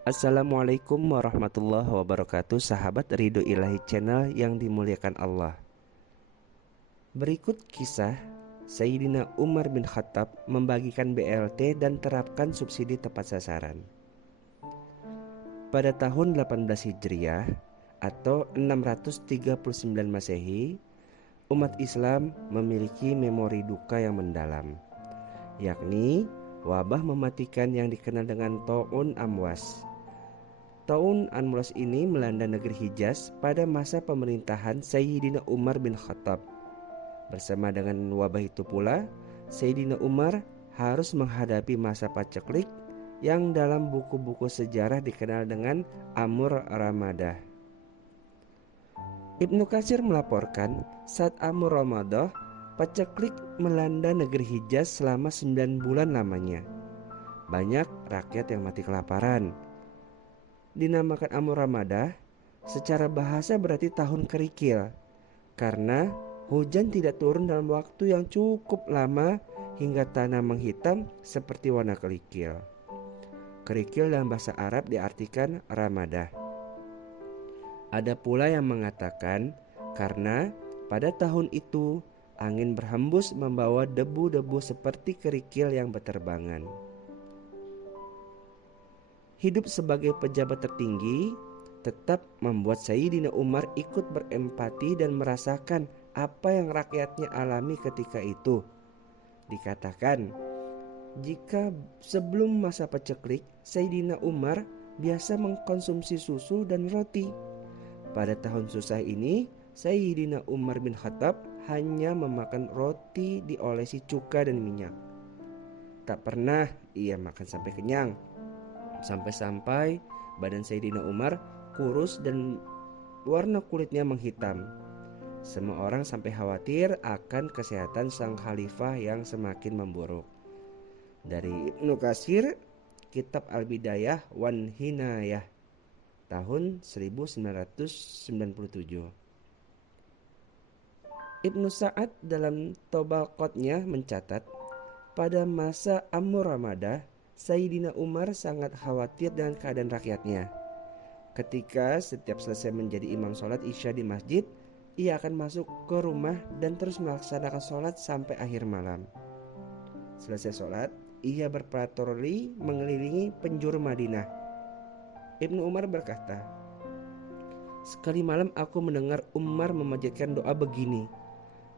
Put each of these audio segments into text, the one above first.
Assalamualaikum warahmatullahi wabarakatuh, sahabat Ridho Ilahi Channel yang dimuliakan Allah. Berikut kisah Sayyidina Umar bin Khattab membagikan BLT dan terapkan subsidi tepat sasaran. Pada tahun 18 Hijriah atau 639 Masehi, umat Islam memiliki memori duka yang mendalam, yakni wabah mematikan yang dikenal dengan Ta'un Amwas. Ta'un Amwas ini melanda negeri Hijaz pada masa pemerintahan Sayyidina Umar bin Khattab. Bersama dengan wabah itu pula, Sayyidina Umar harus menghadapi masa paceklik yang dalam buku-buku sejarah dikenal dengan Amur Ramadah. Ibnu Katsir melaporkan saat Amur Ramadah, paceklik melanda negeri Hijaz selama 9 bulan lamanya. Banyak rakyat yang mati kelaparan. Dinamakan Amur Ramadah, secara bahasa berarti tahun kerikil, karena hujan tidak turun dalam waktu yang cukup lama hingga tanah menghitam seperti warna kerikil. Kerikil dalam bahasa Arab diartikan Ramadah. Ada pula yang mengatakan karena pada tahun itu angin berhembus membawa debu-debu seperti kerikil yang berterbangan. Hidup sebagai pejabat tertinggi tetap membuat Sayyidina Umar ikut berempati dan merasakan apa yang rakyatnya alami ketika itu. Dikatakan, jika sebelum masa paceklik, Sayyidina Umar biasa mengkonsumsi susu dan roti. Pada tahun susah ini, Sayyidina Umar bin Khattab hanya memakan roti diolesi cuka dan minyak. Tak pernah ia makan sampai kenyang. Sampai-sampai badan Sayyidina Umar kurus dan warna kulitnya menghitam. Semua orang sampai khawatir akan kesehatan sang khalifah yang semakin memburuk. Dari Ibnu Katsir, Kitab Al-Bidayah wan Hinayah, tahun 1997. Ibnu Sa'ad dalam Tabaqatnya mencatat, pada masa Amur Ramadah, Sayyidina Umar sangat khawatir dengan keadaan rakyatnya. Ketika setiap selesai menjadi imam sholat isya di masjid, ia akan masuk ke rumah dan terus melaksanakan sholat sampai akhir malam. Selesai sholat, ia berpatroli mengelilingi penjuru Madinah. Ibnu Umar berkata, "Sekali malam aku mendengar Umar memanjatkan doa begini,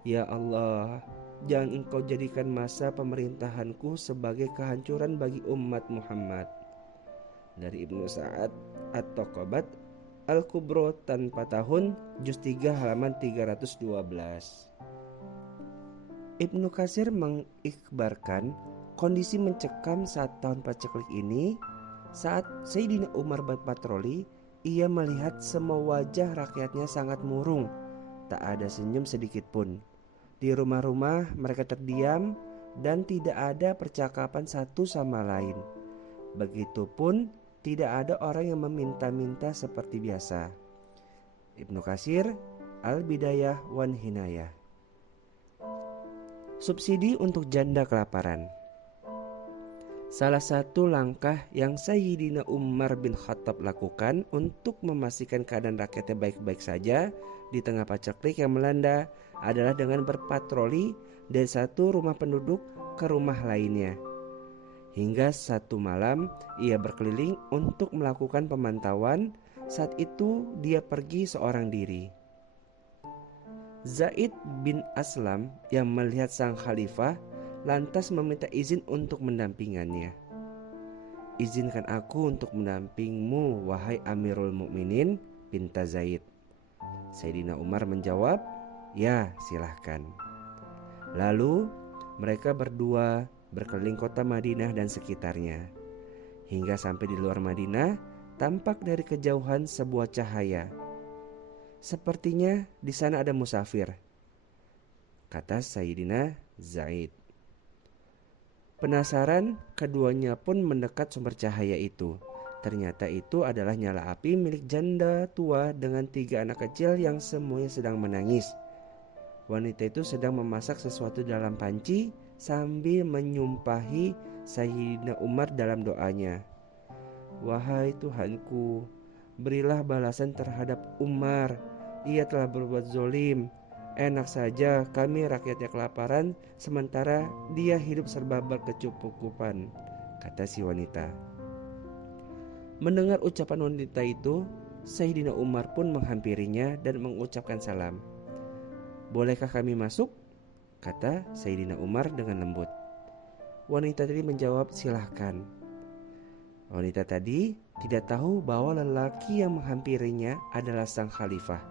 Ya Allah, jangan engkau jadikan masa pemerintahanku sebagai kehancuran bagi umat Muhammad." Dari Ibnu Sa'ad At-Taqabat Al-Kubro tanpa tahun, juz 3 halaman 312. Ibnu Katsir mengikhbarkan kondisi mencekam saat tahun paceklik ini. Saat Sayyidina Umar berpatroli, ia melihat semua wajah rakyatnya sangat murung, tak ada senyum sedikit pun. Di rumah-rumah mereka terdiam dan tidak ada percakapan satu sama lain. Begitupun tidak ada orang yang meminta-minta seperti biasa. Ibnu Katsir, Al-Bidayah wan Hinayah. Subsidi untuk janda kelaparan. Salah satu langkah yang Sayyidina Umar bin Khattab lakukan untuk memastikan keadaan rakyatnya baik-baik saja di tengah paceklik yang melanda adalah dengan berpatroli dari satu rumah penduduk ke rumah lainnya. Hingga satu malam ia berkeliling untuk melakukan pemantauan. Saat itu dia pergi seorang diri. Zaid bin Aslam yang melihat sang khalifah lantas meminta izin untuk mendampingannya. "Izinkan aku untuk mendampingmu, wahai Amirul Mukminin," pinta Zaid. Sayyidina Umar menjawab, "Ya, silahkan." Lalu mereka berdua berkeliling kota Madinah dan sekitarnya. Hingga sampai di luar Madinah, tampak dari kejauhan sebuah cahaya. "Sepertinya di sana ada musafir," kata Sayyidina Zaid. Penasaran, keduanya pun mendekat sumber cahaya itu. Ternyata itu adalah nyala api milik janda tua dengan 3 anak kecil yang semuanya sedang menangis. Wanita itu sedang memasak sesuatu dalam panci sambil menyumpahi Sayyidina Umar dalam doanya. "Wahai Tuhanku, berilah balasan terhadap Umar. Ia telah berbuat zolim. Enak saja kami rakyatnya kelaparan, sementara dia hidup serba berkecukupan," kata si wanita. Mendengar ucapan wanita itu, Sayyidina Umar pun menghampirinya dan mengucapkan salam. "Bolehkah kami masuk?" kata Sayyidina Umar dengan lembut. Wanita tadi menjawab, "Silahkan." Wanita tadi tidak tahu bahwa lelaki yang menghampirinya adalah sang khalifah.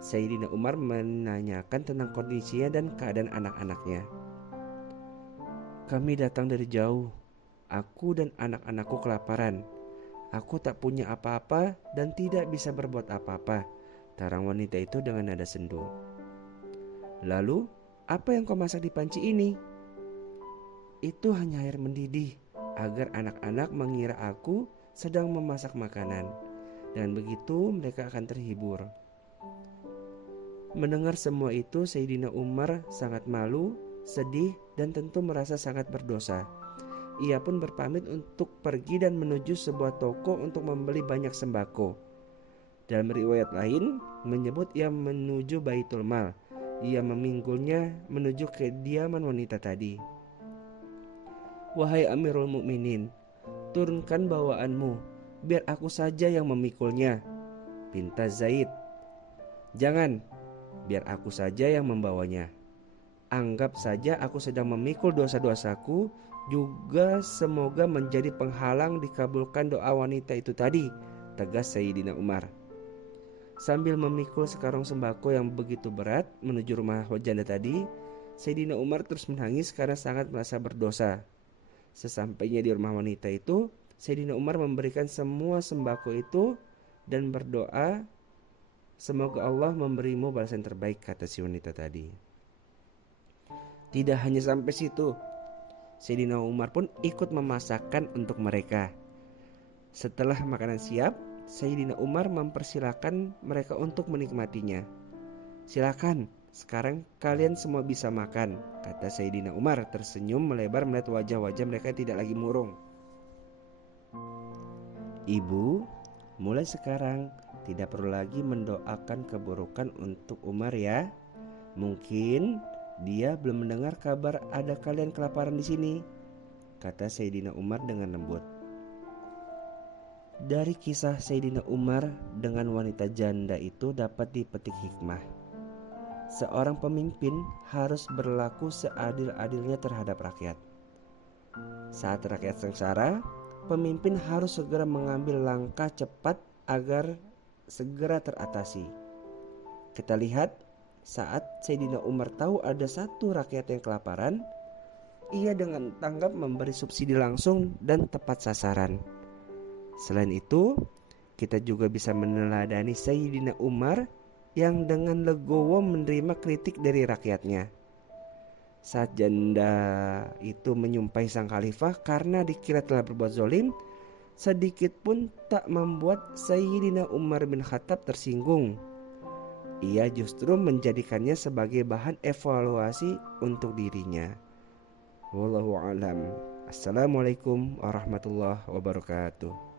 Sayyidina Umar menanyakan tentang kondisinya dan keadaan anak-anaknya. "Kami datang dari jauh. Aku dan anak-anakku kelaparan. Aku tak punya apa-apa dan tidak bisa berbuat apa-apa," tarang wanita itu dengan nada sendu. "Lalu, apa yang kau masak di panci ini?" "Itu hanya air mendidih agar anak-anak mengira aku sedang memasak makanan. Dengan begitu mereka akan terhibur." Mendengar semua itu, Sayyidina Umar sangat malu, sedih, dan tentu merasa sangat berdosa. Ia pun berpamit untuk pergi dan menuju sebuah toko untuk membeli banyak sembako. Dalam riwayat lain menyebut ia menuju Baitul Mal. Ia meminggulnya menuju kediaman wanita tadi. "Wahai Amirul Mukminin, turunkan bawaanmu, biar aku saja yang memikulnya," pinta Zaid. "Jangan, biar aku saja yang membawanya. Anggap saja aku sedang memikul dosa-dosaku, juga semoga menjadi penghalang dikabulkan doa wanita itu tadi," tegas Sayyidina Umar. Sambil memikul sekarung sembako yang begitu berat menuju rumah janda tadi, Sayyidina Umar terus menangis karena sangat merasa berdosa. Sesampainya di rumah wanita itu, Sayyidina Umar memberikan semua sembako itu dan berdoa, "Semoga Allah memberimu balasan terbaik," kata si wanita tadi. Tidak hanya sampai situ, Sayyidina Umar pun ikut memasakkan untuk mereka. Setelah makanan siap, Sayyidina Umar mempersilahkan mereka untuk menikmatinya. "Silakan, sekarang kalian semua bisa makan," kata Sayyidina Umar tersenyum melebar melihat wajah-wajah mereka yang tidak lagi murung. "Ibu, mulai sekarang tidak perlu lagi mendoakan keburukan untuk Umar ya. Mungkin dia belum mendengar kabar ada kalian kelaparan di sini," kata Sayyidina Umar dengan lembut. Dari kisah Sayyidina Umar dengan wanita janda itu dapat dipetik hikmah. Seorang pemimpin harus berlaku seadil-adilnya terhadap rakyat. Saat rakyat sengsara, pemimpin harus segera mengambil langkah cepat agar segera teratasi. Kita lihat saat Sayyidina Umar tahu ada satu rakyat yang kelaparan, ia dengan tanggap memberi subsidi langsung dan tepat sasaran. Selain itu, kita juga bisa meneladani Sayyidina Umar yang dengan legowo menerima kritik dari rakyatnya. Saat janda itu menyumpahi sang khalifah karena dikira telah berbuat zolim, sedikit pun tak membuat Sayyidina Umar bin Khattab tersinggung. Ia justru menjadikannya sebagai bahan evaluasi untuk dirinya. Wallahu a'lam. Assalamualaikum warahmatullahi wabarakatuh.